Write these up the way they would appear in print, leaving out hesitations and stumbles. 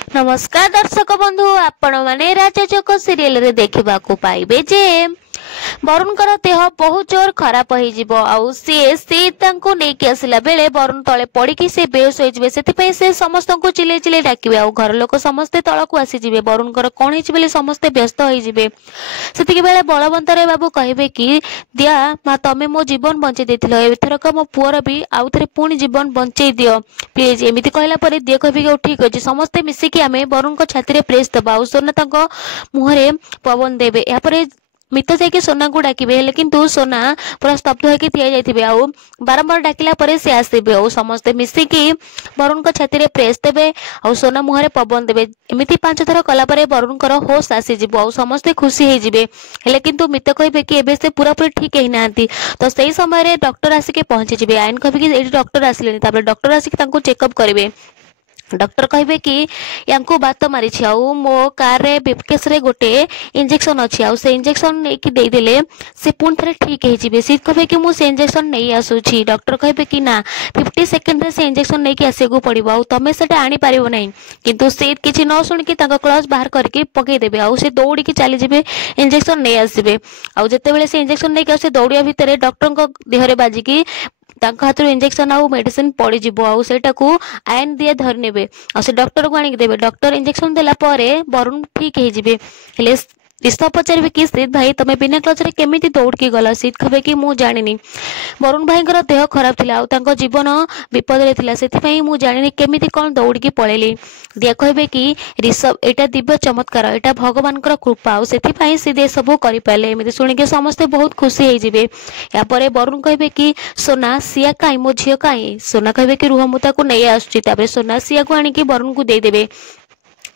नमस्कार दर्शक बंधु आपण माने राजचक सीरियल रे देखिबा को पाइबे जे वरुणकर देह बहुत जोर खराब हो जिवो आउ सी तांको नै के आसिला बेले वरुण तळे पडिकी से बेहोश होई जिवे सेति पई से समस्त को चिले चिले डाकिबे आउ घर लोक समस्त तळ को आसी जिवे वरुणकर कोन हिच बेले समस्त व्यस्त होई जिवे सेति के बेले बलवंत रे बाबू कहिबे कि दिया मा तमे मो जीवन बंचे देथिलो एथरक मो पुअर भी आउ थरे पुणी जीवन बंचेई दियो प्लीज एमिति कहला परे दिया कहबे कि ठीक अछि समस्त मिसी कि आमे वरुण को छाती रे प्रेस दबा आउ सोना तांको मुहरे पवन देबे या परे मित जाके सोना को डाकिबे हेले किंतु सोना पूरा स्तब्ध होके थिया जाइथिबे आउ बारंबार डाकिला परे से आसीबे आउ समस्त मिसी कि वरुण को छाती रे प्रेस देबे आउ सोना मुहरे पवन देबे एमिति 5 थर कला परे वरुण कर होश आसी जिवो आउ समस्त खुशी हे जिवे हेले किंतु मित कहबे कि एबे से पूरा पूरी ठीक हे नांती तो सही समय रे डॉक्टर आसी के पहुंची जिवे आइन कहबे कि एडी डॉक्टर आसिलेनी तापर डॉक्टर आसी के तांको चेकअप करिवे डॉक्टर कहबे कि यांको बात मारी छी आउ मो कार रे बिपकेस रे गोटे इंजेक्शन अछि आउ से इंजेक्शन नै कि देई देले से पुन थरे ठीक हे जिवे से कहबे कि मु से इंजेक्शन नै आसु छी डॉक्टर कहबे कि ना 50 सेकंड रे से इंजेक्शन नै कि आसे को पड़िबो आउ तमे सेटा आनी पारिबो नै किंतु से किछि न सुन कि ताका क्लच बाहर करके पकई देबे आउ से दौड़ी कि चली जिवे इंजेक्शन नै आसीबे आउ जते बेले से इंजेक्शन नै कि से दौड़िया भितरे डॉक्टर को देह रे बाजी कि तांका हाथ इंजेक्शन आउ मेडिसिन पड़ी जिवो आउ सेटा को आयन दिए धर नेबे आ से डॉक्टर को आनी देबे डॉक्टर इंजेक्शन देला परे वरुण ठीक हे जिवे हेले ऋषभ पचारे कि शीत भाई तमे बिना क्लच रे केमिति दौड़ के गला शीत कहबे कि मु जानिनी वरुण भाईଙ୍କର देह खराब थिला आ तांको जीवन विपद रे थिला सेति पई मु जानिनी केमिति कोन दौड़ के पळेली दिया कहबे कि ऋषभ एटा दिव्य चमत्कार एटा भगवानकर कृपा आ सेति पई से दे सब करि पाले एमिति सुनि के समस्त बहुत खुशी हे जिवे या परे वरुण कहबे कि सोना सिया काई मो झियो काई सोना कहबे कि रुह मुता को नै आछी ताबे सोना सिया को आनी कि वरुण को दे देबे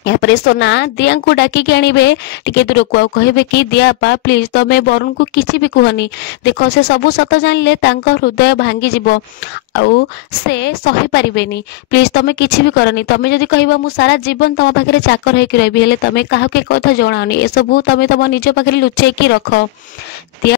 या परे सोना दिया को डाकी के आनिबे टिके दूर को कहबे कि दिया पा प्लीज तमे वरुण को किछि भी कहनी देखो से सब सत जानले तांका हृदय भांगी जिवो आउ से सही परिबेनी प्लीज तमे किछि भी करनी तमे जदी कहबा मु सारा जीवन तम पाखरे चाकर होई कि रहबी हेले तमे काहा के कथा जणावनी ए सब तमे तम निज पाखरे लुचै कि रख दिया